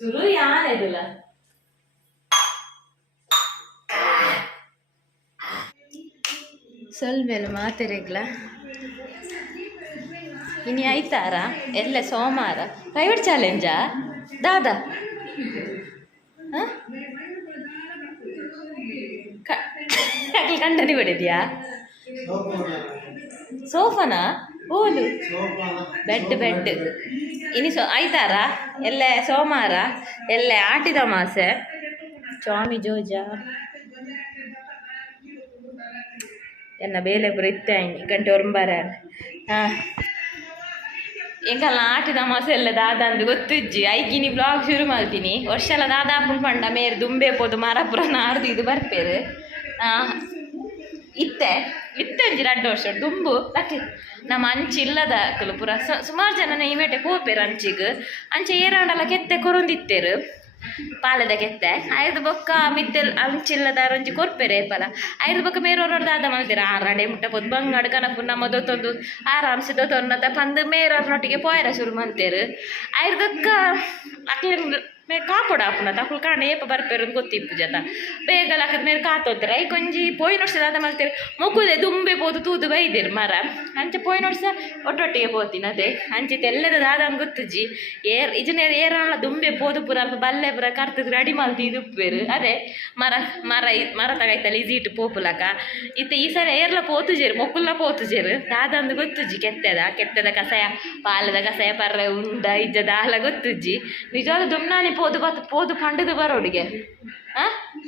ಶುರು ಯಾನಿದಿಲ್ಲ ಸ್ವಲ್ಪ ಮಾತೆರೆಗ್ಲ ಇನಿ ಆಯ್ತಾರ ಎಲ್ಲ ಸೋಮವಾರ ಪ್ರೈವೇಟ್ ಚಾಲೆಂಜಾ ದಾದಾ ಕಂಡನಿ ಹೊಡಿದ್ಯಾ ಸೋಫಾನಾ ಓದು ಬೆಡ್ ಇನಿ ಆಯ್ತಾರ ಎಲ್ಲ ಸೋಮವಾರ ಎಲ್ಲ ಆಟಿದ ಮಾಸೆ ಸ್ವಾಮಿ ಜೋಜ ಎನ್ನ ಬೇಲೆ ಪುರ ಇತ್ತೆ ಗಂಟೆ ಒರಂಬಾರ ಹಾಂ ಎಂಕಲ್ಲ ಆಟಿದ ಮಾಸ ಎಲ್ಲ ದಾದ ಅಂದು ಗೊತ್ತಿಜ್ಜಿ ಐಕಿನಿ ಬ್ಲಾಗ್ ಶುರು ಮಾಡ್ತೀನಿ ವರ್ಷ ಎಲ್ಲ ದಾದ ಹಾಕೊಂಡು ಪಂಡ ಮೇರೆ ದುಂಬೆ ಪೋದು ಮರಪುರ ನಾಡ್ದು ಇದು ಬರ್ಪೇರು ಇತ್ತೆ ಒಂಜಿ 2 ವರ್ಷ ದುಂಬು ಲಕ್ಕೆ ನಮ್ಮ ಅಂಚಿಲ್ಲದ ಪುರ ಸುಮಾರು ಜನ ಇವೇಟೆ ಪೋಪೇರು ಅಂಚಿಗೆ ಅಂಚೆ ಏರಾಂಡಲ್ಲ ಕೆತ್ತೆ ಕೊರೊಂದಿತ್ತೇರು ಪಾಲದ ಕೆತ್ತೆ ಐದು ಬೊಕ್ಕ ಮಿದ್ದೆಲ್ ಅಂಚಿಲ್ಲದ ರಂಜಿ ಕೊರ್ಪೆರೆ ಪಲ ಐದು ಬೊಕ್ಕ ಮೇರೋರು ದಾದ ಮಲ್ದಿರ ಆರಡೆ ಮುಟ್ಟ ಪೊದ್ದು ಬಂಗಾಡು ಕನಪು ನಮ್ಮ ದೊತ್ತೊಂದು ಆರಾಮ್ಸಿ ದೊತ್ತೊನ್ನತ ಪಂದು ಮೇರೊಟ್ಟಿಗೆ ಪೋಯರ ಶುರು ಮಂತೇರು ಐದಕ್ಕ ಅಕ್ಲೆ ಕಾಪುಡ ಆಪುನ ತಕ್ಕಳು ಕಾಂಡ ಏಪ ಬರ್ಪೇರು ಅಂತ ಗೊತ್ತಿಪ್ಪು ಜತ ಬೇಗ ಲಕ್ಕದ ಮೇಲೆ ಕಾತೋದ್ರೆ ಐ ಕೊಂಜಿ ಪೋಯಿನ ವರ್ಷ ದಾದ ಮಲ್ತೇರು ಮೊಕ್ಕುದೆ ದುಂಬೆ ಪೋದು ತೂದು ಬೈದಿರು ಮರ ಅಂಚೆ ಪೋಯಿನ ವರ್ಷ ಒಟ್ಟೊಟ್ಟಿಗೆ ಪೋತೀನಿ ಅದೇ ಅಂಚಿತ ಎಲ್ಲದ ದಾದ ಅಂತ ಗೊತ್ತುಜ್ಜಿ ಇಜನೆ ಏರಲ್ಲ ದುಂಬೆ ಪೋದು ಪುರ ಅಲ್ಪ ಬಲ್ಲೆ ಪುರ ಕರ್ತದ ರೆಡಿ ಮಲ್ತಿ ಇದು ಉಪ್ಪೇರು ಅದೇ ಮರ ತಗೈತಲ್ಲ ಈಜಿಟ್ಟು ಪೋಪುಲಕ ಇತ್ತ ಈ ಸಲ ಏರ್ಲ ಪೋತುಜೇರು ಮೊಕ್ಕುಲ್ಲ ಪೋತುಜೇರು ದಾದ ಅಂದು ಗೊತ್ತುಜ್ಜಿ ಕೆತ್ತದ ಕಸಾಯ ಪಾಲದ ಕಸಾಯ ಪರ್ರೆ ಉಂಡ ಇಜ್ಜ ದಾಲ ಗೊತ್ತುಜ್ಜಿ ನಿಜವಾದ ದುಮ್ನಾನಿ ಪೋದು ಪಂಡದು ಬರೋಡಿಗೆ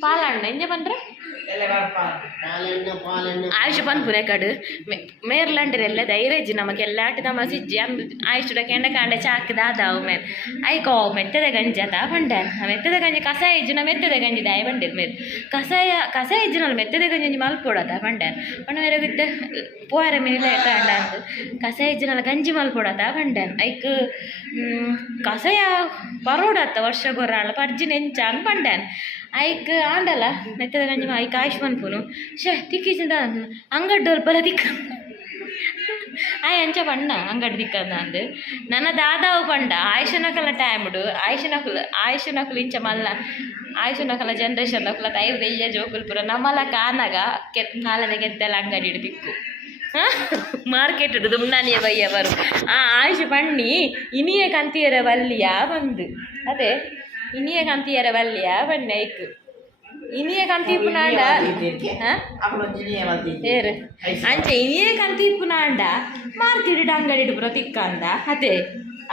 ಪಾಲಣ್ಣ ಇಂಜೆ ಬಂದ್ರೆ ಆಯುಷ್ ಬಂದ್ಪುನೆ ಕಡು ಮೇರ್ಲಂಡ್ರೆಲ್ಲ ಧೈರ್ಯಜ್ಜಿ ನಮಗೆಲ್ಲ ಆಟದ ಮಸಿಜ್ಜಿ ಆಯುಷುಡ ಕೆಂಡ ಕಾಂಡೆ ಚಾಕಿ ದಾದಾವು ಮೇಲ್ ಐಕೋ ಮೆತ್ತದ ಗಂಜಿ ಅತ ಬಂಡಾನ ಮೆತ್ತದ ಗಂಜಿ ಕಸಾಯ ಇಜ್ಜಿನ ಮೆತ್ತದ ಗಂಜಿ ದಾಯ ಬಂಡಿರ್ ಮೇಲ್ ಕಸಾಯ ಇಜ್ಜಿನಲ್ಲ ಮೆತ್ತದ ಗಂಜಿ ಮಲ್ಪೊಡತ ಬಂಡಾನ ಬಣ್ಣ ಬೇರೆ ಬಿದ್ದ ಪೋಯರ ಮೇಲೆ ಕಾಂಡ ಅಂತ ಕಸಾಯ ಇಜ್ಜಿನಲ್ಲ ಗಂಜಿ ಮಲ್ಪೊಡತ ಬಂಡಾನ ಐಕ್ ಕಸಾಯ ಪರೋಡತ್ತ ವರ್ಷ ಗೊರ್ರಾಳ ಪರ್ಜಿನ ಎಂಚ ಅಂತ ಬಂಡಾನ ಐಕ್ ಆಂಡಲ್ಲ ಮೆತ್ತದ ಗಂಜಿ ಐಕ್ ಆಯುಷ್ ಬಂದ್ಪುನು ತಿಕ್ಕಿಸಿದ ಅಂಗಡ್ಡೋರ್ ಬಲ ದಿಕ್ಕ ಆಯ್ ಅಂಚ ಪಂಡ ಅಂಗಡಿ ದಿಕ್ಕಂದ ಅಂದು ನನ್ನ ದಾದಾವು ಪಂಡ ಆಯುಷನಕಲ ಟೈಮ್ಡು ಆಯುಷನಕಲು ಇಂಚ ಮಲ್ಲ ಆಯುಷನಕಲ ಜನ್ರೇಷನ್ ನಕಲ ತೈರ್ದ ಇಯ್ಯ ಜೋಕುಲ್ ಪುರ ನಮ್ಮಲ್ಲ ಕಾನಾಗ ಕಾಲದ ಗೆದ್ದೆಲ್ಲ ಅಂಗಡಿ ಹಿಡ್ದಿಕ್ಕು ಮಾರ್ಕೆಟ್ ದುಮ್ನಾನಿಯ ಬಯ್ಯ ಬರು ಆಯುಷ್ ಪಣ್ಣಿ ಇನಿಯ ಕಂತಿಯರ ವಲ್ಲಿಯ ಬಂದು ಅದೇ ಇನಿಯ ಕಂತಿಯರ ವಲ್ಲಿಯ ಬನ್ನಿ ಐಕ್ ಇನಿಯ ಕಂತಿಪ್ಪು ನಾಂಡ ಏರು ಅಂಚೆ ಇನಿಯ ಕಂತಿಪ್ಪು ನಾಂಡ ಮಾರ್ಕೆಟ್ ಅಂಗಡಿ ಪುರ ತಿಕ್ಕ ಅಂದ ಅದೇ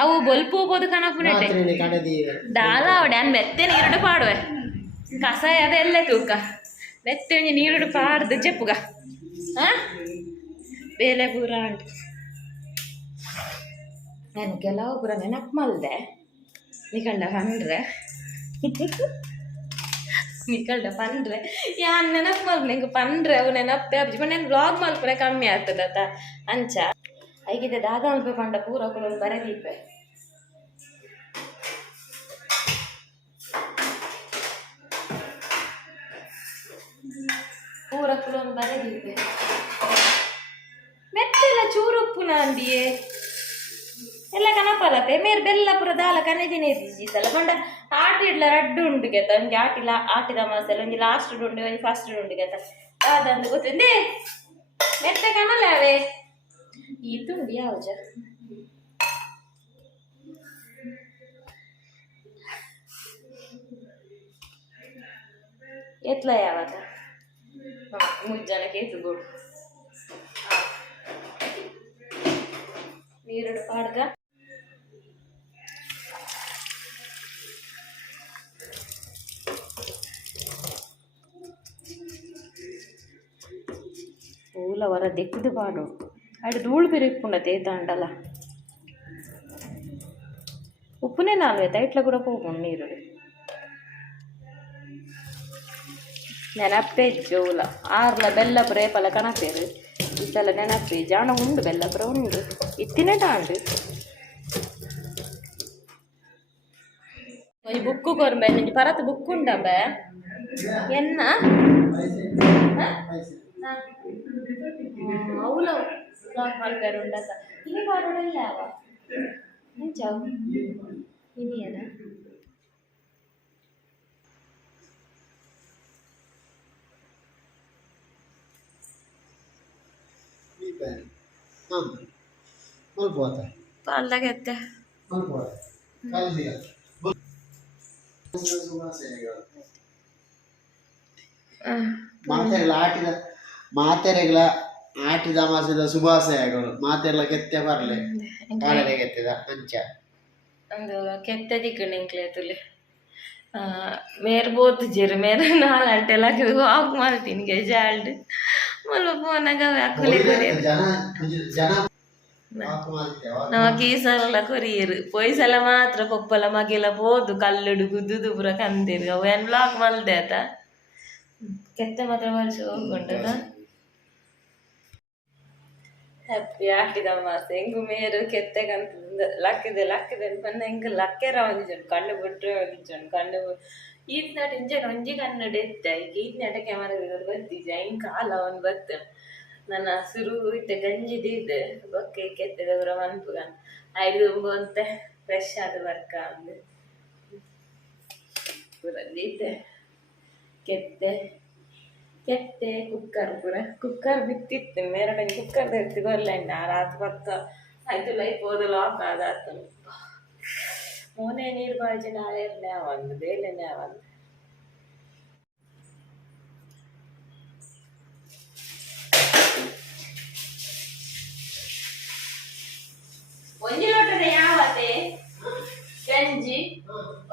ಅವು ಬೊಲ್ಪು ಹೋಗೋದು ಕನಪುನಟೆ ದಾಲ ಅವಡೆ ಅನ್ ಮೆತ್ತೆ ನೀರುಡು ಪಾಡುವೆ ಕಸಾಯ ಅದೆಲ್ಲ ತೂಕ ಮೆತ್ತೆ ನೀರುಡು ಪಾಡ್ದು ಚೆಪ್ಪುಗ ಬೇಲೆ ಪೂರ ಅಂಟು ನಾನು ಕೆಲವು ಪೂರ ನೆನಪು ಮಲ್ದೆ ನಿಕಂಡ ಪಂಡ್ರೆ ಯಾನ್ ನೆನಪು ಮಲ್ಪು ನಿಂಗೆ ಪಂಡ್ರೆ ಅವು ನೆನಪೆ ಅಬ್ಜಿ ಬಟ್ ನಾನು ಬ್ಲಾಗ್ ಮಲ್ಪನೆ ಕಮ್ಮಿ ಆಗ್ತದತ್ತ ಅಂಚ ಐಗಿದೆ ದಾದ ಮಲ್ಪೆ ಪಂಡ ಪೂರ ಕೂಡ ಬರೆದೀಪೆ ಪೂರ ಕೂಡ ಬರೆದೀಪೆ ಮೆತ್ತೆಲ್ಲ ಚೂರು ಉಪ್ಪು ನಾಂದಿಯೇ ಎಲ್ಲ ಕನಪಲತೆ ಮೇರ್ ಬೆಲ್ಲ ಪುರ ದಾಲ ಕನೆದಿನೇ ಇದ್ದಿದ್ದಲ್ಲ ಪಂಡ ಆಟಿಡ್ಲ ರಡ್ಡು ಉಂಡು ಗೆತ ಒಂಜಿ ಆಟಿದ ಮಾಸಲ್ಲ ಒಂಜಿ ಲಾಸ್ಟ್ ಉಂಡು ಒಂಜಿ ಫಸ್ಟ್ ಉಂಡು ಗೆತ ಅದಂದು ಗೊತ್ತಿಂದೆ ಮೆತ್ತೆ ಕನಲ್ಲ ಅವೇ ಇದುಂಡು ಯಾವಜ ಎತ್ಲ ಯಾವಾಗ ಮುಜ್ಜನಕ್ಕೆ ಎತ್ತುಗೋಡು ನೀರುಡು ಪಾಡ್ಗ పూల వర దెక్కుదు పాడు అటు ధూళి పెరిగిపోండ తేతాండల ఉప్పునే 4 ఇట్లా కూడా పోకుండా నీరు ನೆನಪೆ ಜೋಲ ಆರ್ಲ ಬೆಲ್ಲಪು ರೇಪಲ ಕಣಪೇರು ಇತ್ತಲ ನೆನಪೆ ಜಾಣ ಉಂಡು ಬೆಲ್ಲಪುರ ಉಂಡು ಇತ್ತಿನ ಟಾಂಡು ಒಂಜಿ ಬುಕ್ಕು ಕೊರ್ಬೆ ಒಂಜಿ ಪರತ್ ಬುಕ್ ಉಂಡಬ ಎನ್ನ అవులో బ్లాక్ మల్పేరు ఉండత ఇని పాడోడಲ್ಲ అವ ಎಂಚಾವು ಇನಿಯನ ಪಲ್ಲಗೆತ್ತೆ ಮಾತೆರೆಗಳ ಆಟಿದ ಮಾಸದ ಶುಭಾಶಯಗಳು. ಮಾತೆಲ್ಲ ಕೆತ್ತೆ ಬರ್ಲೆ ಕಾಲರೆ ಕೆತ್ತಿದ ಅಂಚ ಒಂದು ಕೆತ್ತೆ ದಿಕ್ಕಣಿಂಕ್ಲೆ ತುಲೆ ಮೇರ್ ಬೋತ್ ಜಿರು ಮೇರ್ 4 ಗಂಟೆಲ್ಲ ವಾಕ್ ಮಾಡ್ತೀನಿ ಜಾಲ್ಡ್ ಮಲ್ಲ ಫೋನಾಗ ಅಕ್ಕಲೆ ಜನ ನಮಕ್ ಈ ಸಲ ಕೊರಿಯರು ಪೊಯ್ಸಲ ಮಾತ್ರ ಕೊಪ್ಪಲ ಮಗೆಲ್ಲ ಬೋದು ಕಲ್ಲುಡು ಗುದ್ದುದು ಪೂರ ಕಂದಿರು ಅವು ಏನು ಬ್ಲಾಕ್ ಮಲ್ದೆ ಆತ ಕೆತ್ತೆ ಮಾತ್ರ ಮನುಷ್ಯ ಹೋಗ್ಕೊಂಡದ ಹ್ಯಾಪಿ ಆಟಿದ ಮಾಸ ಹೆಂಗು ಮೇರು ಕೆತ್ತೆಗಂತ ಲಕ್ಕದೆ ಬಂದ ಹೆಂಗ ಲಕ್ಕೆರ ಒಂದಿಜನ್ ಕಂಡು ಬಿಟ್ರೆ ಒಂದಿಜನ್ ಕಂಡು ಈತ್ ನಾಟ್ ಇಂಜನ್ ಒಂಜಿ ಕನ್ನಡ ಎತ್ತ ಈಗ ಈತ್ ನಾಟ ಕ್ಯಾಮರಾ ಬರ್ತಿದ್ದ ಹಿಂಗ್ ಕಾಲ ಅವನ್ ಬತ್ತ ನನ್ನ ಸುರು ಇತ್ತೆ ಗಂಜಿದಿದ್ದೆ ಬೊಕ್ಕೆ ಕೆತ್ತದವರ ಮನ್ಪುಗ ಐದು ಅಂತೆ ಫ್ರೆಶ್ ಆದ ವರ್ಕ ಅಂದು ಪೂರಲ್ಲಿದ್ದೆ ಕೆತ್ತೆ ಕುಕ್ಕರ್ ಪೂರ ಕುಕ್ಕರ್ ಬಿತ್ತಿತ್ತು ಮೇರೆ ಕುಕ್ಕರ್ ತೆರ್ತಿ ಬರ್ಲ ರಾತ್ ಬತ್ತ ಆಯ್ತು ಲೈಫ್ ಹೋದ ಲಾಕ್ ಆದಾತು ಮೋನೆ ನೀರು ಬಾಳ್ಜಿ ನಾಳೆ ನ್ಯಾವಂದು ಬೇಲೆ ನ್ಯಾವಂದು ಒಂಜಿ ಲೋಟದ ಯಾವತ್ತೆ ಗಂಜಿ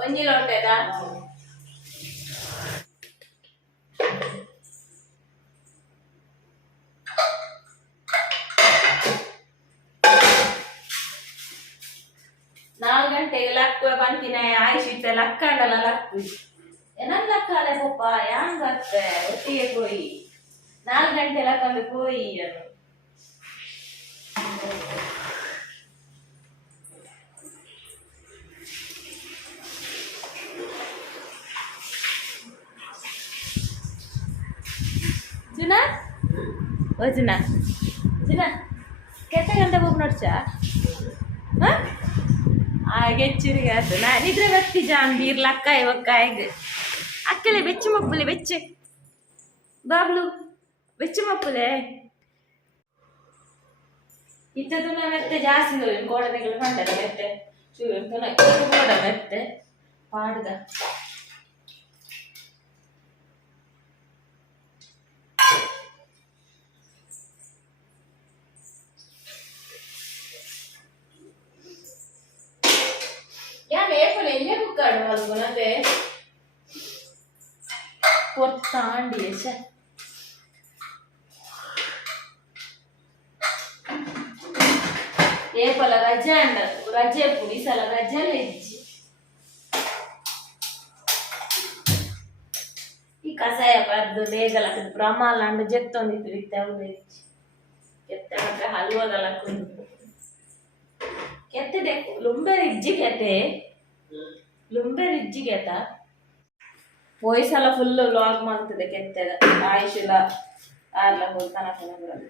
ಒಂಜಿ ಲೋಟದ ಲಕ್ಕ ಬಂತಿನ ಆಯ್ತು ಲಕ್ಕಂಡಲ್ಲ ಲಕ್ಕು ಏನನ್ ಲಕ್ಕಲೆ ಪಪ್ಪ ಯಾಂಗ್ ಬತ್ತೆ ಒಟ್ಟಿಗೆ ಪೋಯಿ 4 ಗಂಟೆ ಲಕ್ಕಂದು ಪೋಯಿ ಅನು ಜುನಾ ಓ ಜುನಾ ಕೆತ್ತ ಗಂಟೆ ಹೋಗಿ ನೋಡ್ಚ ಗೆಚ್ಚಿರಿಗೆ ಆಯ್ತು ನಾನಿದ್ರೆ ಬತ್ತಿ ಜಾನ್ ಬೀರ್ ಲಕ್ಕಾಯ ಒಕ್ಕಾಯಿಗೆ ಅಕ್ಕಲೆ ಬೆಚ್ಚು ಮಪ್ಪುಲೆ ಬೆಚ್ಚೆ ಬಾಬ್ಲು ಬೆಚ್ಚು ಮಪ್ಪುಲೆ ಇತ್ತದು ಮೆತ್ತೆ ಜಾಸ್ತಿ ಕೋಡನೆಗಳು ಪಂಡದ ಮೆತ್ತೆ ಕೋಡ ಮೆತ್ತೆ ಪಾಡ್ದ ಮಲ್ಗುನದೆ ಕೊತ್ತಾಂಡಿ ಏಪಲ ರಜೆ ಅಂಡ ರಜೆ ಪುಡಿ ಸಲ ರಜೆ ಲೆಜ್ಜಿ ಈ ಕಸಾಯ ಬರ್ದು ಬೇಗಲ ಪ್ರಮಾಲ ಅಂಡು ಜೆತ್ತೊಂದಿತ್ತು ಇತ್ತೆ ಅವು ಲೆಜ್ಜಿ ಕೆತ್ತೆ ಮಾತ್ರ ಹಲ್ವದಲ್ಲ ಕುಂದು ಕೆತ್ತೆ ಲುಂಬೆ ಇಜ್ಜಿ ಕೆತ್ತೆ ಲುಂಬೆ ರಿಜ್ಜಿಗೆತ ವಯಸ್ಸೆಲ್ಲ ಫುಲ್ ಲಾಗ್ ಮಾಡ್ತದೆ ಕೆತ್ತದ ಆಯುಷಿಲ್ಲ ಆರ್ಲ ಹೋಗಿ ಕನಕನ ಬರೋದು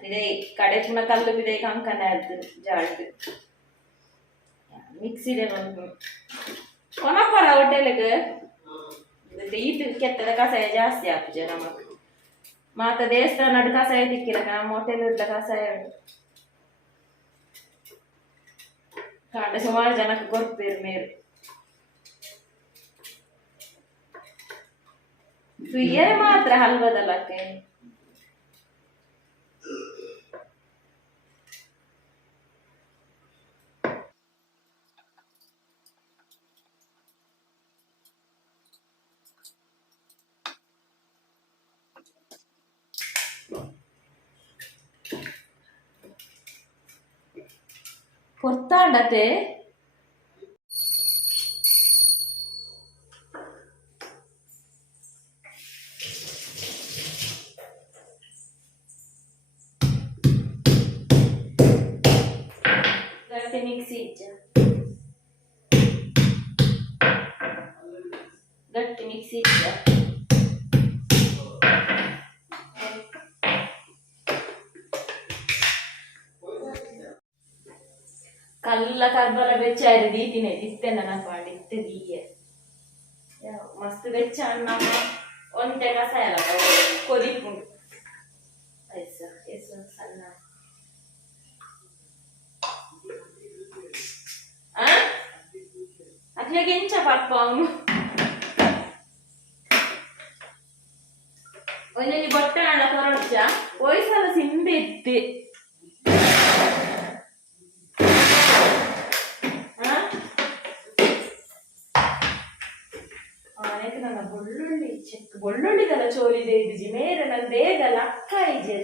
ಬಿದೆ ಕಡೆ ಪುನಃ ಕಲ್ಲು ಬಿದೆ ಕಂಕನ ಆಡ್ತದೆ ಜಾಳ್ದು ಮಿಕ್ಸಿಡೆ ಬಂದು ಕೊನಪರ ಹೋಟೆಲ್ಗೆ ಈತ ಕೆತ್ತದ ಕಸಾಯ ಜಾಸ್ತಿ ಆಗ್ತದೆ ನಮಗೆ ಮಾತ ದೇವಸ್ಥಾನ ನಡು ಕಸಾಯ ತಿಕ್ಕಿರಕ ನಮ್ಮ ಹೋಟೆಲ್ ಇದ್ದ ಕಸಾಯ ಕಾಂಡ ಸುಮಾರು ಜನಕ್ಕೆ ಕೊಡ್ತೀರಿ ಮೇರು ಸುಯ್ಯರೆ ಮಾತ್ರ ಹಲ್ವದಲ್ಲಕ್ಕೆ ಕೊರ್ತಾಂಡತೆ ಗಟ್ಟಿ ಮಿಕ್ಸಿ ಇಜ್ಜ ಗಟ್ಟಿ ಮಿಕ್ಸಿ ಇಜ್ಜ ಕಲ್ಲ ಕರ್ಬಲ ಬೆಚ್ಚಾಯ್ದು ದೀತಿನೇ ದಿತ್ತೆ ನನ್ನ ಪಾಡಿತ್ತೆ ದೀಯ ಮಸ್ತ್ ಬೆಚ್ಚ ನಮ್ಮ ಒಂಟೆ ಕಸಾಯ ಅಲ್ಲ ಕೊದಿಕೊಂಡು ಆಯ್ತು ಎಷ್ಟು ಸಣ್ಣ ಅಟ್ಲಾಗೆ ಎಂಚ ಪಾಪ ಅವನು ಒಂದೊಂದು ಬಟ್ಟೆ ಅಣ್ಣ ಕೊರಡ್ಚ ವಯಸ್ಸಲ್ಲ ಸಿಂಬೆ ಇತ್ತೆ ನನ್ನ ಬೆಳ್ಳುಳ್ಳಿ ಚೆಕ್ ಬೆಳ್ಳುಳ್ಳಿದಲ್ಲ ಚೋರಿದೆ ಇದ್ದಿ ಮೇರೆ ನನ್ನ ದೇಗಲ್ಲ ಅಕ್ಕ ಇದೆ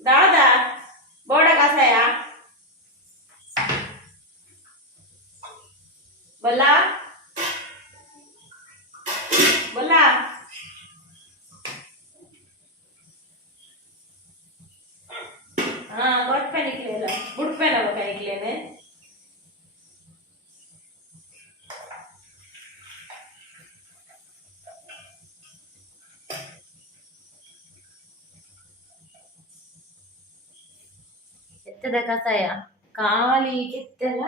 ದಾದಾ ಬೋಡ ಕಸಾಯ ಬಲ್ಲ ಬಲ್ಲ ಹಾ ಕೊಟ್ಪೆ ನಿಕ್ಲೇಲ್ಲ ಬುಡ್ಪೆ ನಾವು ಕೈಕ್ಲೇನೆ ಎತ್ತದ ಕಸಾಯ ಕಾಲಿ ಕೆತ್ತೆಲ್ಲ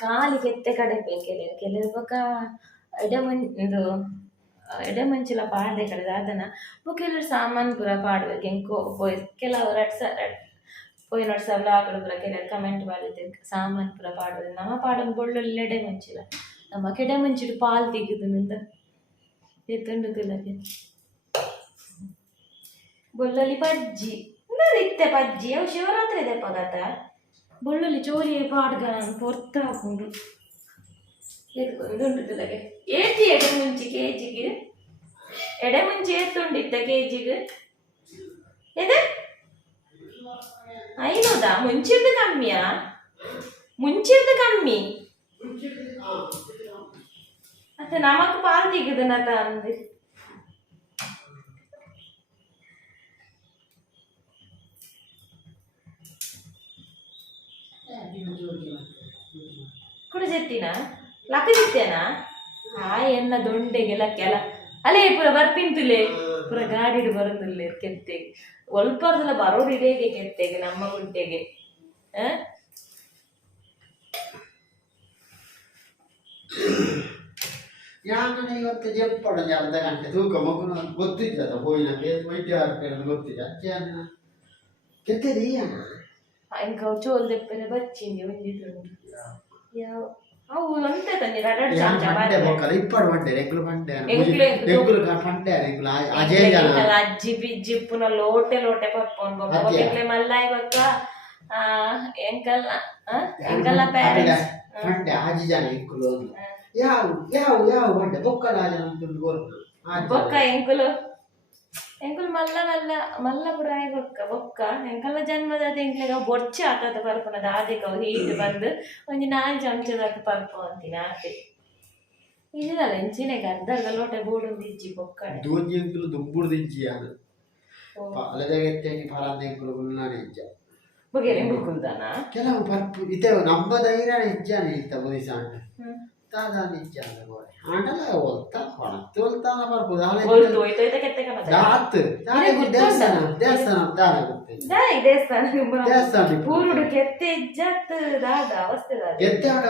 ಕಾಲಿ ಕೆತ್ತೆ ಕಡೆಪೆ ಕೆಲವು ಪಕ್ಕ ಇದು ಎಡೆಮಂಚಿಲ ಪಾಡ್ದೆ ಕಡೆದ ಅದನ್ನ ಕೆಲವರು ಸಾಮಾನು ಪೂರ ಪಾಡ್ಬೇಕು ಹೆಂಗೆ ಕೆಲವರು ಪೋಯಿನ ವ್ಲಾಗ್ಗಳು ಪೂರ ಕೆಲವರು ಕಮೆಂಟ್ ಮಾಡಿದ್ದೆ ಸಾಮಾನು ಪೂರ ಪಾಡೋದು ನಮ್ಮ ಪಾಡೋದು ಬೊಳ್ಳುಳ್ಳಿ ಎಡೆಮಂಚಿಲ ನಮ್ಮ ಕೆಡೆಮಂಚಿಡು ಪಾಲ್ ತೆಗೆದು ನಿಂದ ಎತ್ತುಂಡು ತುಲಗೆ ಬೊಳ್ಳಲ್ಲಿ ಪಜ್ಜಿ ಇತ್ತೆ ಪಜ್ಜಿ ಅವು ಶಿವರಾತ್ರಿ ದೆಪ್ಪಗತ್ತ ಬೊಳ್ಳುಳ್ಳಿ ಚೋರಿ ಪಾಡ್ಗ ಪೊರ್ತ ಹಾಕೊಂಡು ಎದ್ಕೊಂಡು ತುಲಗೆ ಏಜಿ ಎಡೆಮುಂಚಿ ಕೆಜಿಗೆ ಎಡೆಮುಂಚಿ ಎತ್ತುಂಡಿತ್ತ ಕೆಜಿಗೆ ಎದೆ ಐನೂದಾ ಮುಂಚಿದ್ದು ಕಮ್ಮಿಯಾ ಮುಂಚಿದ್ದು ಕಮ್ಮಿ ಮತ್ತೆ ನಮಕ್ ಪಾಲ್ ತೆಗೆದನತ ಅಂದು ಕುಡಿಜೆತ್ತಿನ ಲಕ್ಕದಿತ್ತೇನಾ ಎನ್ನ ದೊಂಡೆಗೆ ಲಕ್ಕೆಲ್ಲ ಅಲೇ ಪೂರ ಬರ್ಪಿಂತುಲೆ ಪೂರ ಗಾಡಿಡು ಬರೋದಿಲ್ಲ ಕೆತ್ತೆಗೆ ಒಲ್ಪರ್ದಲ್ಲ ಬರೋದು ಇದೇಗೆ ಕೆತ್ತೆಗೆ ನಮ್ಮ ಗುಂಟೆಗೆ ಯಾಕಂದ್ರೆ ಇವತ್ತು ಜಪ್ಪಡಲ್ಲಿ ಅರ್ಧ ಗಂಟೆ ತೂಕ ಮಗುನ ಗೊತ್ತಿದ್ದದ ಹೋಯಿನ ವೈದ್ಯ ಗೊತ್ತಿದ್ದ ಕೆತ್ತದೀಯಣ್ಣ ಇಂಕ ಚೋಲ್ ದೆಪ್ಪನೆ ಬಚ್ಚಿಂಗೆ ಒಂದಿಟ್ಟು ಯಾವ ಅವು ಅಂತ ತಂದಿ ರಡಡ್ ಅಜ್ಜಿ ಬಿಜ್ಜಿ ಪುನ ಲೋಟೆ ಲೋಟೆ ಪಪ್ಪೊಂದು ಬೊಬ್ಬೆ ಮಲ್ಲಾಯಿ ಬಕ್ಕ ಎಂಕಲ್ಲ ಎಂಕಲ್ಲ ಪ್ಯಾರೆಂಟ್ಸ್ ಪಂಡೆ ಆಜಿ ಜನ ಎಂಕುಲು ಯಾವ ಯಾವ ಯಾವ ಪಂಡೆ ಬೊಕ್ಕಲ ಜನ ಬೊಕ್ಕ ಎಂಕುಲು ಎಂಕುಲು ಮಲ್ಲ ಮಲ್ಲ ಮಲ್ಲ ಪುರಾಯ ಬೊಕ್ಕ ಎಂಕಲ್ಲ ಜನ್ಮದ ಎಂಕ್ಲೆಗ ಬೊರ್ಚೆ ಹಾಕದ ಪರ್ಪುನದ ಆದಿಕ ಹೀಟ್ ಬಂದು ಒಂಜಿ 4 ಚಮಚದಾಗ ಪರ್ಪು ಅಂತೀನಿ ಆತೆ ಇದಿಲ್ಲ ಎಂಚಿನೆಗೆ ಅರ್ಧ ಲೋಟ ಬೋಡುಂದು ಇಜ್ಜಿ ಬೊಕ್ಕ ದೋಜಿ ಎಂಕುಲು ದುಬ್ಬುಡು ಇಜ್ಜಿ ಅದು ಅಲೆದಾಗೆ ಪರಾಂದ ಎಂಕುಲು ಗುಲ್ಲಾನೆ ಇಜ್ಜ ಬಗೆರೆ ಮುಕ್ಕುಂದಾನ ಕೆಲವು ಪರ್ಪು ಇತೆ ನಮ್ಮ ಧೈರ್ಯ ಇಜ್ಜಾನೆ ಇತ್ತ ಬುದಿಸಾಂಡ ತಾದಾನಿ ಇಜ್ಜಾನ ಗೋಡೆ ಆಂಡಲ ಓಲ್ತಾ ಹೊಣತ್ತು ಓಲ್ತಾನ ಪರ್ಪು ಓಲ್ತು ಹೋಯ್ತು ಹೋಯ್ತು ಕೆತ್ತೆ ಕಮದ ರಾತ್ ದೇವಸ್ಥಾನ ದೇವಸ್ಥಾನ ದಾನ ಗೊತ್ತೆ ದಾಯಿ ದೇವಸ್ಥಾನ ಪೂರುಡು ಕೆತ್ತೆ ಇಜ್ಜತ್ ದಾದ ಅವಸ್ಥೆ ದಾದ ಕೆತ್ತೆ ಆಗ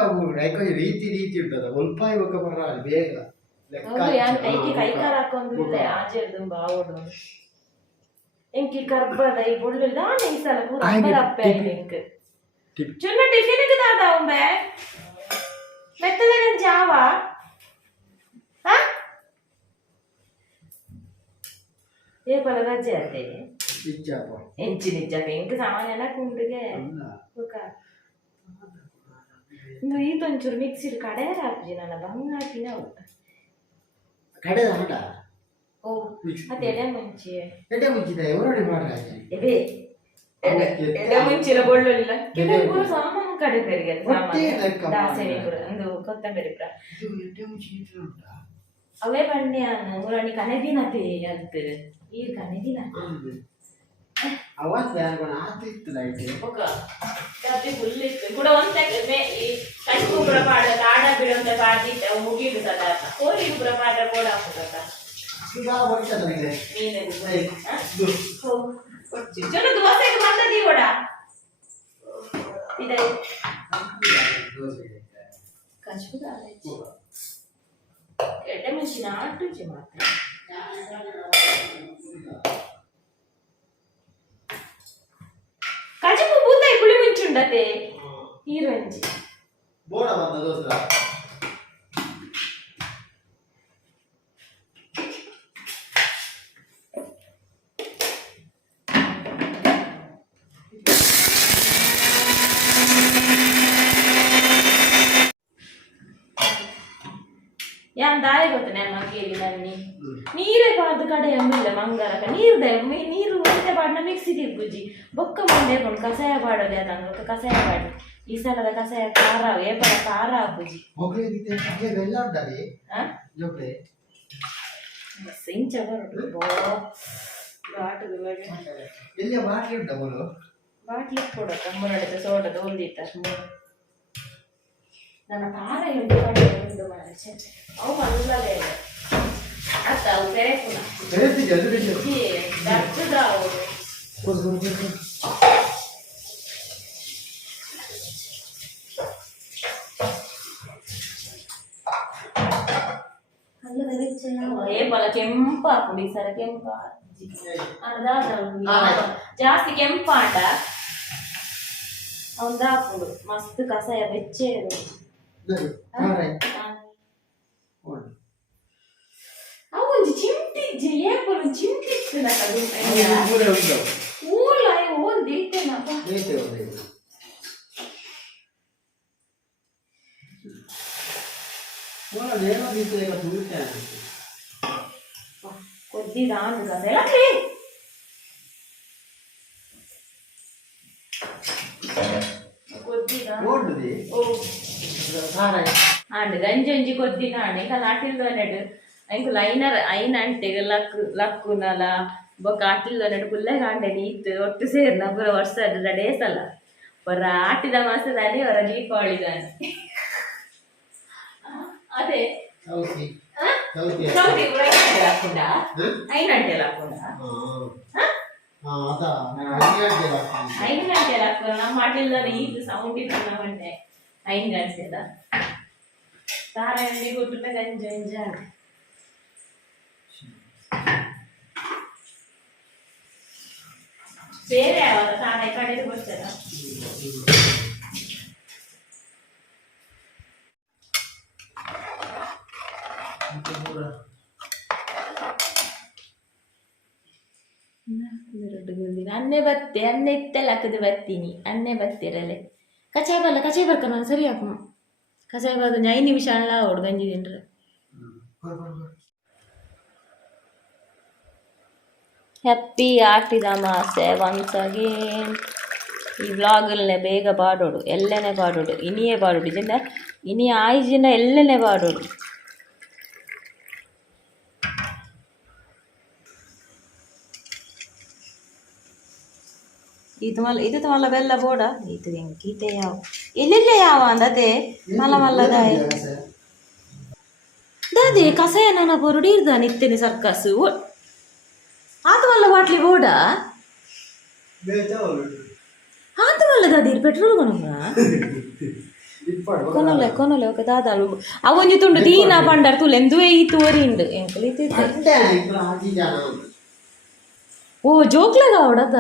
ಐಕೊ ರೀತಿ ರೀತಿ ಉಂಟದ ಒಲ್ಪಾಯಿ ಒಕ್ಕ ಬರ ಬೇಗ ಹೌದು ಯಾನ್ ಕೈಗೆ ಕೈಕಾರ ಹಾಕೊಂಡಿಲ್ಲ ಆಜೆರ್ದು ಬಾವೋಡು ಎಂಕಿ ಕರ್ಬದ ಈ ಬೊಳ್ಳು ದಾನ ಈ ಸಲ ಪೂರ ಅಂಬಲ ಅಪ್ಪೆ ಲಿಂಕ್ ಚುನ್ನ ಟಿಫಿನ್ಗೆ ದಾದ ಒಂಬೆ ಮೆತ್ತದಾಗ ಜಾವ ಹಾ ಏ ಪಲ ರಜೆ ಅತ್ತೆ ಇಜ್ಜಾಪ ಎಂಚಿ ನಿಜ್ಜ ಎಂಕ್ ಸಾಮಾನ್ಯನ ಕುಂಡಿಗೆ ಇಂದು ಈತೊಂಚೂರು ಮಿಕ್ಸಿಡ್ ಕಡೆ ಹಾಕಿ ನನ್ನ ಬಂಗ ಹಾಕಿನ ಕಡೆ ಆಟ ಓ ಮತ್ತೆ ಎಡೆ ಮುಂಚಿದ ఎవరని ಮಾಡ್ರಾಜೆ ಎಡೆ ಎಡೆ ಮುಂಚಿನ ಬೊಳ್ಳುಳ್ಳಿಲ್ಲ ಕೆಲವು ಸಾಮಾನು ಕಡೆ ಪೆರಿಗೆ ಸಾಮಾನು ದಾಸರಿ ಪುರ ಒಂದು ಕೊತ್ತಂಬರಿ ಪುರ ಎಡೆ ಮುಂಚಿ ಇಟ್ರುಂಟ ಅವೇ ಬಣ್ಣೆ ಅನ್ನು ಮುರಾಣಿ ಕನೆದಿನ ಪೇ ಅಂತ ಈ ಕನೆದಿನ ಅವತ್ತು ಯಾರು ಆತಿತ್ತು ಲೈಟ್ ಓಕ ಡಬ್ಬಿ ಫುಲ್ ಇತ್ತು ಕೂಡ ಒಂದು ಸೆಕೆಂಡ್ ಈ ಕಟ್ಟು ಪುರ ಪಾಡ ಕಾಡ ಬಿಡುವಂತ ಪಾಡಿದ್ದೆ ಅವು ಮುಗಿದು ಸದಾ ಕೋಳಿ ಪುರ ಪಾಡ ಕೂಡ ಹಾಕುತ್ತ ಸುಧಾ ಬರ್ತದ ಇದೆ ನೀನೆ ಹೋ ಚಲೋ ದೋಸೆಗೆ ಬಂದದಿ ಓಡ ಇದೆ ಕಚ್ಬುದಾಲಚ್ಚಿ ಎಡ್ಡೆ ಮೆಣಸಿನ ಆಟುಚಿ ಮಾತ್ರ ಕಚಪು ಬೂತಾಯಿ ಪುಳಿ ಮುಂಚುಂಡತೆ ಹೀರಂಜಿ ಬೋಡ ಬಂದ ದೋಸ್ತ ಯಾನ್ ದಾಯಿ ಗೊತ್ತನೆ ಮಕ್ಕಳಿಗೆ ನನ್ನಿ ನೀರೇ ಬಾರ್ದು ಕಡೆ ಎಂಬಿಲ್ಲ ಮಂಗಾರಕ ನೀರು ಒಂದೇ ಬಾಡ್ನ ಮಿಕ್ಸಿ ತಿರ್ಗುಜಿ ಬೊಕ್ಕ ಮುಂದೆ ಕೊಂಡು ಕಷಾಯ ಬಾಡೋದು ಯಾಕಂದ್ರೆ ಕಷಾಯ ಬಾಡಿ ಈ ಸಲದ ಕಷಾಯ ಖಾರ ಏಪರ ಖಾರ ಹಾಕುಜಿ ಇಂಚ ಬರೋದು ಬಾಟದು ಬಾಟ್ಲಿ ಕೊಡತ್ತ ಮುರಡಿದ ಸೋಟದ ಒಂದಿತ್ತ ನನ್ನ ಖಾರ ಎಂಟು ಕಡೆ ಉಂಟು ಮಾಡಿ ಅವು ಮಲ್ಲಲೇ ಅತ್ತ ಅವು ಬೆರೆಕುನ ದಟ್ಟದ ಅವರು ಏಪಲ ಕೆಂಪ ಹಾಕುಡಿ ಸರ ಕೆಂಪ ಜಾಸ್ತಿ ಕೆಂಪ ಅಂಡ ಅವಂದ ಹಾಕುಡು ಮಸ್ತ್ ಕಷಾಯ ಬೆಚ್ಚೆ ಅವೊಂದು ಚಿಂಟಿಜ್ಜಿ ಏಪಲು ಚಿಂಟಿತ್ತು ನಕದು ಊಲ ಓದಿ ಕೊದ್ದಿದ ಆಂಡ್ ಗಂಜಿ ಒಂಜಿ ಕೊದ್ದಿನ ಆಣೆ ಕಲ ಆಟಿಲ್ದನೆಡ್ ಅಂಕು ಲೈನರ್ ಐನ್ ಅಂಟೆ ಲಕ್ಕು ನಲ ಬೊಕ್ಕ ಆಟಿಲ್ದನೆಡ್ ಕುಲ್ಲೆ ಕಾಂಡೆ ನೀತ್ ಒಟ್ಟು ಸೇರ್ನ ಪೂರ ವರ್ಷದ ಡೇಸಲ್ಲ ಹೊರ ಆಟಿದ ಮಾಸದಲ್ಲಿ ಹೊರ ದೀಪಾವಳಿದಾನೆ ಅದೇ ಚೌತಿ ಹಾಕೊಂಡ ಐನಂಟೆಲ್ಲ ಹಾಕೊಂಡ ಐನಂಟೆಲ್ಲ ಹಾಕೊಂಡ ನಮ್ಮ ಆಟಿಲ್ದಾನೆ ಇದು ಸೌಂಡ್ ಇತ್ತು ನಮ್ಮಂಡೆ 5 ಗಂಟೆದ ತಾರ ಎಣ್ಣೆ ಕೊಟ್ಟು ಗಂಜ ಗಂಜ ಬೇರೆ ಯಾವಾಗ ತಾರ ಕಡೆದು ಕೊಡ್ತಾರ ಅನ್ನೆ ಬತ್ತೆ ಅನ್ನೆ ಇತ್ತೆಲ್ಲ ಹಾಕದು ಬರ್ತೀನಿ ಅನ್ನೆ ಬತ್ತಿರಲೆ ಕಚಾಯ ಬರ್ಕ ನಾನು ಸರಿ ಹಾಕು ಕಚಾಯ ಬರ್ದು 5 ನಿಮಿಷ ಅಲ್ಲ ಓಡ್ ಗಂಜಿ ತಿನ್ರೆ ಹ್ಯಾಪಿ ಆಟಿದ ಮಾಸೆ ಒನ್ಸ್ ಅಗೇನ್ ಈ ವ್ಲಾಗಲ್ಲೇ ಬೇಗ ಪಾಡೋಡು ಎಲ್ಲನೇ ಪಾಡೋಡು ಇನಿಯೇ ಪಾಡೋಡು ಇದನ್ನ ಇನಿ ಆಯ್ಜಿನ ಎಲ್ಲನೇ ಪಾಡೋಡು ಇದು ಮಲ್ಲ ಬೆಲ್ಲ ಬೋಡ ಇದು ಹೆಂಗೀತೆ ಯಾವ ಎಲ್ಲೆಲ್ಲ ಯಾವ ಅಂದತೆ ಮಲ್ಲ ಮಲ್ಲದಾಯ ದಾದೆ ಕಸಾಯ ನನ್ನ ಬೊರುಡಿ ಇರ್ದ ನಿತ್ತೆನೆ ಸರ್ಕಸು ಆತ ಮಲ್ಲ ಬಾಟ್ಲಿ ಬೋಡ ಆತ ಮಲ್ಲ ದಾದಿ ಪೆಟ್ರೋಲ್ ಕೊನೊಲೆ ಓಕೆ ದಾದಾಲು ಅವೊಂಜಿ ತುಂಡು ದೀನ ಪಂಡರ್ ತುಲೆ ಎಂದುವೆ ಈ ತೋರಿಂಡು ಎಂಕಲಿ ಓ ಜೋಕ್ಲೆಗ ಅವಡದ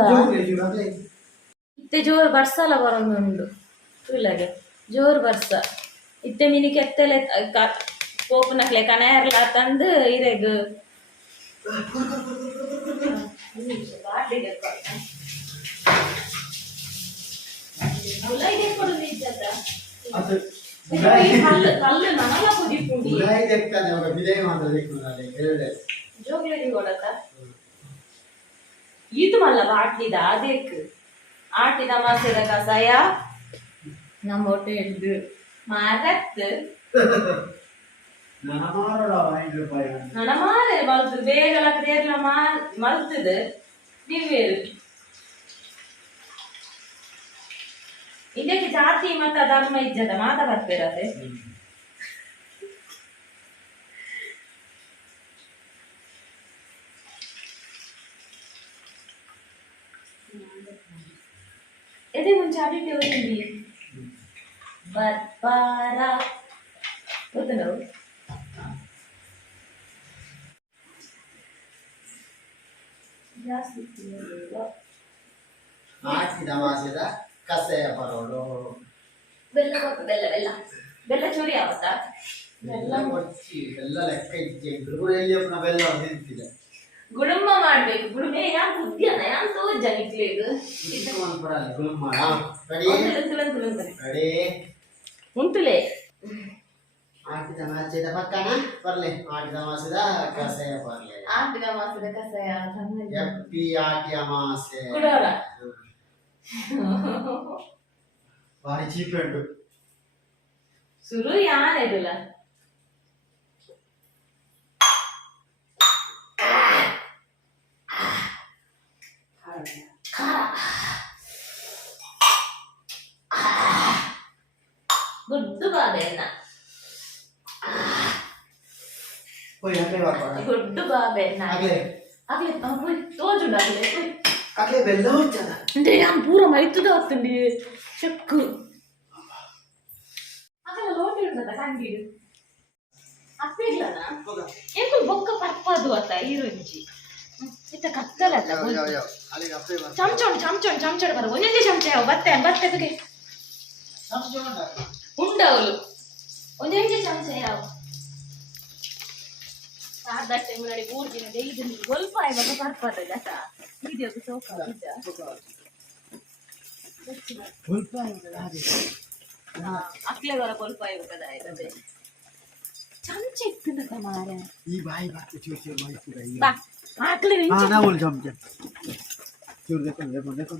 ಇತ್ತೆ ಜೋರು ಬರ್ಸಲ್ಲ ಬರೋದುಂಡು ತುಲಗೆ ಜೋರು ಬರ್ಸ ಇತ್ತೆ ಮಿನಿ ಕೆತ್ತಲೆ ಪೋಪುನಕ್ಲೆ ಕಣಯರ್ಲ ತಂದು ಇರೆಗ್ ಜೋಗ್ಲಡಿ ಕೊಡತ್ತ ಇದು ಮಲ್ಲ ಬಾಟ್ಲಿದ ಅದಕ್ಕೆ ಆಟಿದ ಮಾಸದ ಕಸಾಯ ನಮ್ಮ ಹೊಟ್ಟೆ ಹಿಡ್ದು ಮಾರತ್ತು ನನ್ನ ಮಾರೆ ಮಲ್ತು ಬೇಗ ಲಕ್ಕದೇರ್ಲ ಮಲ್ತದು ನೀವೇರು ಇದಕ್ಕೆ ಜಾತಿ ಮತ ಧರ್ಮ ಇಜ್ಜದ ಮಾತ ಬರ್ತಿರದೆ ಎದೆ ಮುಂಚೆ ಆಡಿಟ್ಟು ಹೋಗಿದ್ವಿ ಬರ್ಬಾರ ಗೊತ್ತಲ್ಲ ಜಾಸ್ತಿ ಹಾಕಿದ ಮಾಸದ ಕಸೆಯ ಪರೋಡು ಬೆಲ್ಲ ಬೆಲ್ಲ ಬೆಲ್ಲ ಬೆಲ್ಲ ಚೂರಿ ಆಗುತ್ತಾ ಬೆಲ್ಲ ಕೊಚ್ಚಿ ಬೆಲ್ಲ ಲೆಕ್ಕ ಇಜ್ಜೆ ಗುರುಗುಡಿಯಲ್ಲಿ ಬೆಲ್ಲ ನಿಂತಿದೆ ಗುಳುಮ್ಮ ಮಾಡ್ಬೇಕು ಗುಳುಮೆ ಯಾಕೆ ಬುದ್ಧಿಯನ್ನ ಯಾಕೆ ತೋಜ ನಿಕ್ಲಿದು ಗುಳುಮ್ಮ ರೆಡಿ ಉಂಟುಲೆ ಹಾಕಿದ ಮಾಸದ ಪಕ್ಕನ ಬರ್ಲೆ ಹಾಕಿದ ಮಾಸದ ಕಸೆಯ ಬರ್ಲೆ ಆಟಿದ ಮಾಸದ ಕಸಾಯ ಎಪ್ಪಿ ಆಟಿ ಅಮಾಸೆ ಕುಡೋರ ಭಾರಿ ಚೀಪ್ ಉಂಟು ಶುರು ಯಾನಿದಿಲ್ಲ ಗುಡ್ಡು ಬಾಬೆನ್ನ ಹೋಯ್ ಅಪ್ಲೆ ಬಾಪ ಗುಡ್ಡು ಬಾಬೆನ್ನ ಆಗ್ಲೇ ಆಗ್ಲೇ ಹೋಯ್ ತೋಜುಂಡು ಆಗ್ಲೇ ಹೋಯ್ ಆಗ್ಲೇ ಬೆಲ್ಲ ಉಂಟಲ್ಲ అంటే పూర మైతుగా వస్తుంది చెక్కు అక్కడ లోటు ఉంటుందా కండీడు అప్పేట్లనా ఎందుకు బొక్క పప్పదు అత్త ఈ రోజు ఇట్ట కత్తలట చంచోడు బర ಒಂದೇ ಚಮಚ ಬತ್ತೆ ಬತ್ತೆ ఉండవులు ಒಂದೇ ಚಮಚ ಯಾವ ಸಾದಟ್ಟೆ ಮುನ್ನಡಿ ಊರ್ಜಿನ ಡೈಲಿ ಸ್ವಲ್ಪ ಇವಾಗ ಪರ್ಪದ ಗಟ ವಿಡಿಯೋಗೆ ಸೋಕ ಅಕ್ಲೆ ಬರ ಸ್ವಲ್ಪ ಇವಾಗ ಇದೆ ಚಮಚ ಇತ್ತು ಮಾರ ಈ ಬಾಯಿ ಬಾಕಿ ಚೂಚೆ ಮಾಡ್ತೀರಾ ಬಾ ಆಕ್ಲೆ ಹಾ ನಾ ಬೋಲ್ ಚಮಚ ಚೂರು देखो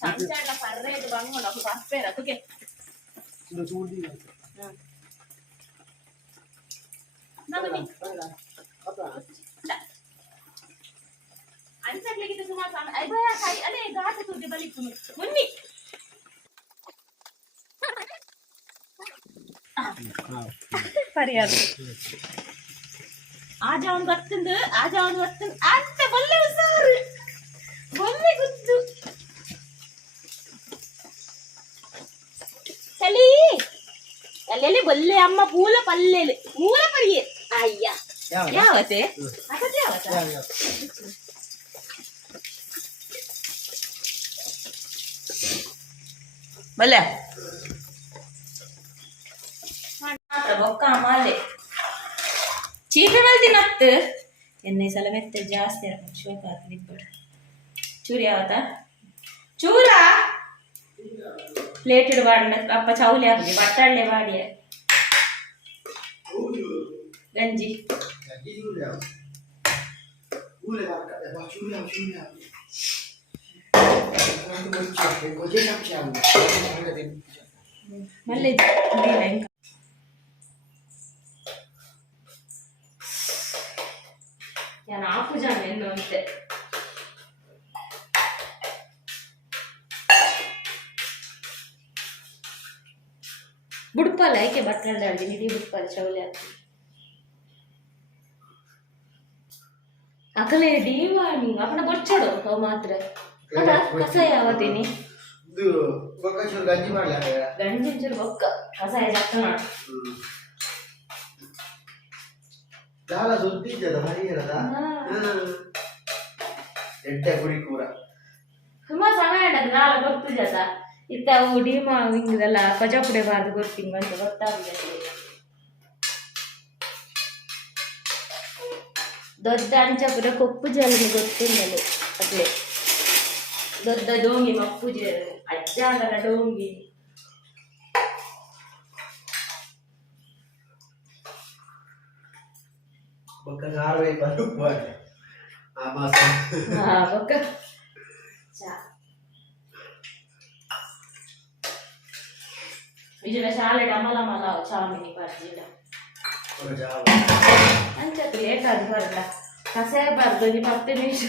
ಚಮಚ ಎಲ್ಲ ಪರ್ರೇದು ಬಂಗೋಣ ಪಪ್ಪೇರ ತುಕೆ ಚೂರು ದಿ ನಮಗೆ ಅನ್ಸರ್ಲಿಕ್ಕೆ ಸುಮಾರು ಸಮಯ ಐಬಾ ಕಾಯಿ ಅದೇ ಗಾಟ ತುದಿ ಬಲಿಕು ಮುನ್ನಿ ಪರಿಯಾದ ಆಜಾವನ್ ಬರ್ತಂದು ಅತ್ತೆ ಬಲ್ಲೆ ಸಾರು ಬಲ್ಲೆ ಗುದ್ದು ಚಲಿ ಅಲ್ಲೆಲ್ಲಿ ಬಲ್ಲೆ ಅಮ್ಮ ಪೂಲ ಪಲ್ಲೆಲು ಮೂಲ ಪರಿಯೆ ಅಯ್ಯ ಯಾವತ್ತೆ ಅಕತ್ತೆ ಯಾವತ್ತ ಬಲ್ಲೆ ಮಾತ್ರ ಬೊಕ್ಕ ಮಾಲೆ ಚೀಪೆ ಮಲ್ತಿ ನತ್ತು ಎಣ್ಣೆ ಸಲ ಮೆತ್ತೆ ಜಾಸ್ತಿ ಶೋಕ ನಿಪ್ಪಡು ಚೂರಿ ಯಾವತ್ತ ಚೂರ ಪ್ಲೇಟ್ ಇಡಬಾರ್ದು ಅಪ್ಪ ಚೌಲಿ ಹಾಕಿ ಬಟ್ಟಳ್ಳೆ ಮಾಡಿ ಗಂಜಿ ಮಲ್ಲೆ ನಾನು 4 ಜನ ಇನ್ನು ಅಂತೆ ಬುಡ್ಪಲ್ಲ ಏಕೆ ಬಟ್ಟೆ ಅಡ್ತೀನಿ ಇಡೀ ಬುಡ್ಪಲ್ಲ ಚೌಲಿ ಹಾಕಿ ಅಕಲೆ ಡೀವಾಣಿ ಅಪ್ಪನ ಬೊಚ್ಚಡು ಅವು ಮಾತ್ರ ಅದ ಕಸಾಯ ಯಾವತ್ತೀನಿ ಗಂಜಿ ಚೂರು ಬೊಕ್ಕ ಕಸಾಯ ಚಕ್ಕ ಮಾಡು ದಾಲ ಸುದ್ದಿದ್ದದ ಹರಿಯರದ ಎಟ್ಟೆ ಕುರಿ ಕೂರ ಸುಮಾರು ಸಮಯ ಉಂಟದು ನಾಳೆ ಗೊತ್ತಿದ್ದದ ಇತ್ತ ಅವು ಡೀಮಾ ಹಿಂಗದೆಲ್ಲ ಕಜಾಪುಡೆ ಬಾರ್ದು ಗೊತ್ತಿಂಗ್ ಅಂತ ಗೊತ್ತಾಗಿದೆ ದೊಡ್ಡ ಅಂಚಪುರ ಕೊಪ್ಪು ಜಲನು ಗೊತ್ತಿಲ್ಲದು ಅದ್ಲೆ ದೊಡ್ಡ ಡೋಂಗಿ ಮಪ್ಪು ಜಲನು ಅಜ್ಜಾಗರ ಡೋಂಗಿ ಬೊಕ್ಕ ಗಾರ್ವೆ ಬರುಪಾಡೆ ಆ ಮಾಸ ಬೊಕ್ಕ ಚಾ ಇಜನ ಶಾಲೆ ಡಮಲ ಮಲ ಚಾಮಿನಿ ಪಾರ್ಜಿಲ ಅಂಚತ್ತು ಲೇಟ್ ಆಗಿ ಬರಲ್ಲ ಕಸಾಯ ಬರ್ದು 10 ನಿಮಿಷ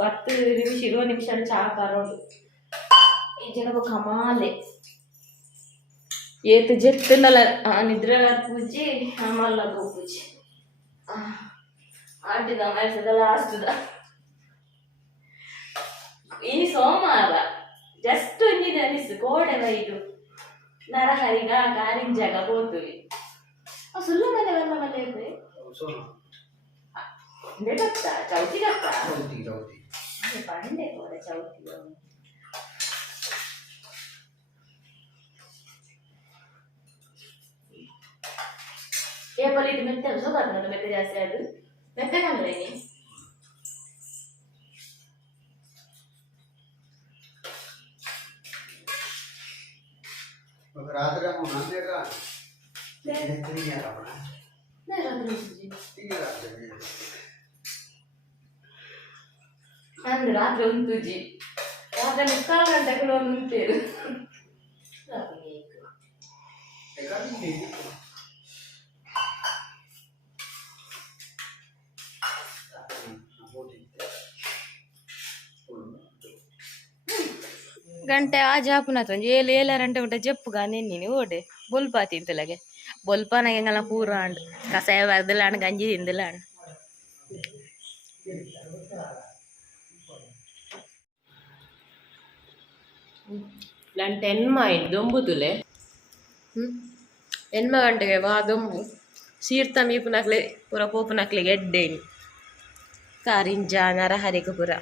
20 ನಿಮಿಷ ಚಾ ಬರೋದು ಈ ಜನ ಕಮಾಲೆ ಏತು ಜೆತ್ತನಲ್ಲ ನಿದ್ರೆ ಪೂಜೆ ಆಮಲ್ಲ ಪೂಜೆ ಆಟಿದ ಮೈಸದ ಲಾಸ್ಟ್ದ ಈ ಸೋಮವಾರ ಜಸ್ಟ್ ಒಂದಿನ ಅನಿಸ್ತು ಕೋಡೆ ಇದು ನರಹರಿಗ ಕಾರಿಂಜಾಗ ಹೋಗ್ತೀವಿ ಸುಳ್ಳು ಮನೆ ಬಂದ ಮನೆ ಇರ್ರಿ ಗೊತ್ತಾ ಚೌತಿ ಗೊತ್ತಾ ಪಂಡೆ ಕೂಡ ಚೌತಿ ಏಪಲ್ ಇದು ಮೆತ್ತೆ ಸೋಬಾರ್ದು ಮೆತ್ತೆ ಜಾಸ್ತಿ ಅದು ಮೆತ್ತೆ ಕಂಗ್ರೇನಿ ರಾತ್ರಿ ಮಂದಿರ ಅಂದ್ರೆ ರಾತ್ರಿ ಒಂದು ಜಿ ರಾತ್ರಿ 3 ಗಂಟೆ ಕೂಡ ಒಂದು ಉಂಟೇರು ಗಂಟೆ ಆ ಜಾಪುನ ಏಳು ಏಳರಂಟೆ ಉಂಟ ಜಪ್ಪುಗ ನೆನ್ನಿನಿ ಓಡೆ ಬೊಲ್ಪ ತಿಂತಲಗೆ ಬೊಲ್ಪನ ಹೆಂಗಲ್ಲ ಪೂರ ಅಂಡ್ ಕಸಾಯ ಬರ್ದಿಲ್ಲ ಅಣ್ಣ ಗಂಜಿ ತಿಂದಿಲ್ಲ ಅಣ್ಣ ಗಂಟೆ ಎನ್ಮ ಆಯ್ತು ದೊಂಬುತುಲೆ ಎನ್ಮ ಗಂಟೆಗೆ ವಾ ದೊಂಬು ಸೀರ್ತ ಮೀಪುನಕ್ಲೆ ಪೂರ ಪೋಪುನಕ್ಲೆಗೆ ಎಡ್ಡೇನಿ ಕಾರಿಂಜ ನರಹರಿಕ ಪುರ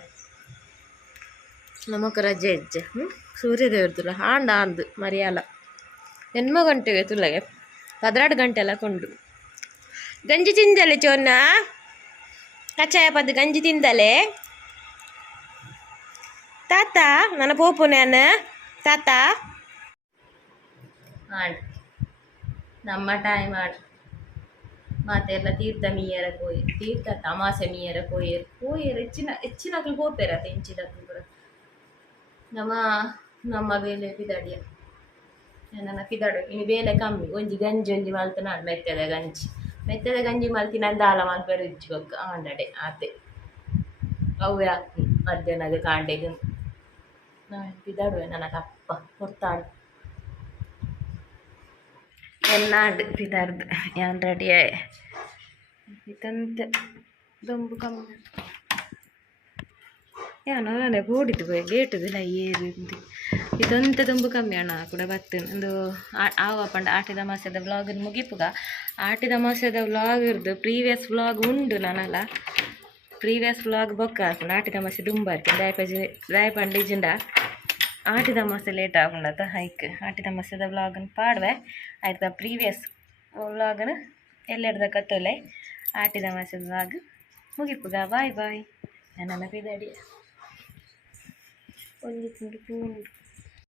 ನಮಕ್ ರಜೆ ಹೆಜ್ಜೆ ಸೂರ್ಯದೇವ್ರದುಲ್ಲ ಆಂಡ ಅಂದು ಮರಿಯಾಲ ಎನ್ಮ ಗಂಟೆಗೆ ತುಲಗೆ 12 ಗಂಟೆ ಎಲ್ಲ ಕೊಂಡು ಗಂಜಿ ತಿಂದಲೆ ಚೋನ್ನ ಕಚಾಯ ಪದ್ದು ಗಂಜಿ ತಿಂದಲೆ ತಾತ ನನ್ನ ಪೋಪು ನಾನು ತಾತ ಆಂಡ್ ನಮ್ಮ ಟೈಮ್ ಆಡ್ ಮಾತೆಲ್ಲ ತೀರ್ಥ ಮೀಯರ ಕೋಯಿ ತೀರ್ಥ ತಮಾಸೆ ಮೀಯರ ಕೋಯರು ಹೆಚ್ಚಿನಕ್ಲು ಪೋಪೇರ ತೆಂಚಿದಕ್ಲು ಕೂಡ ನಮ್ಮ ಬೇಲೆ ಪಿದಾಡಿಯ ನನ್ನ ಪಿದಾಡು ಇನ್ನು ಬೇಲೆ ಕಮ್ಮಿ ಒಂಜಿ ಗಂಜಿ ಮಲ್ತು ನಾನು ಮೆತ್ತದ ಗಂಜಿ ಮಲ್ತಿನ ದಾಲ ಮಲ್ಪೇರು ಇಜ್ಜಬೇಕು ಆಂಡಡೆ ಆತೆ ಅವೇ ಹಾಕಿ ಮಧ್ಯಾಹ್ನದ ಕಾಂಡೆಗೆ ನಾನು ಪಿದಾಡುವೆ ನನ್ನ ಕಪ್ಪ ಹೊರ್ತಾಡು ಎನ್ನಾಡು ಪಿದಾರ್ದು ಯಾನ್ ರೆಡಿಯ ಇದಂತೆ ದೊಂಬು ಕಮ್ಮಿ ಯಾನೇ ಓಡಿತು போய் ಗೇಟುದಿಲ್ಲ ಏರು ಇದಂತ ತುಂಬ ಕಮ್ಮಿ ಅಣ್ಣ ಕೂಡ ಬರ್ತೇನೆ ಒಂದು ಆವ ಪಂಡ ಆಟಿದ ಮಾಸದ ವ್ಲಾಗ್ ಮುಗಿಪುಗ ಆಟಿದ ಮಾಸದ ವ್ಲಾಗ್ ಇರ್ದು ಪ್ರೀವಿಯಸ್ ವ್ಲಾಗ್ ಉಂಡು ನಾನಲ್ಲ ಪ್ರೀವಿಯಸ್ ವ್ಲಾಗ್ ಬೊಕ್ಕ ಹಾಕೊಂಡು ಆಟಿದ ಮಾಸ ದುಂಬ ಇರ್ತೀನಿ ದಾಯಪಂಡ ಇಜಿಂಡ ಆಟಿದ ಮಾಸ ಲೇಟ್ ಆಗುಂಡತ ಹೈಕ್ ಆಟಿದ ಮಾಸದ ವ್ಲಾಗನ್ನು ಪಾಡುವೆ ಆಯ್ತಾ ಪ್ರೀವಿಯಸ್ ವ್ಲಾಗನ್ನು ಎಲ್ಲೆಡ್ದ ಕತ್ತಲೆ ಆಟಿದ ಮಾಸದ ವ್ಲಾಗ್ ಮುಗಿಪುಗ ಬಾಯ್ ಬಾಯ್ ನನ್ನ ಪಿದಾಡಿ ಒಂಜಿ ತುಂಡು ಪೂಂಡು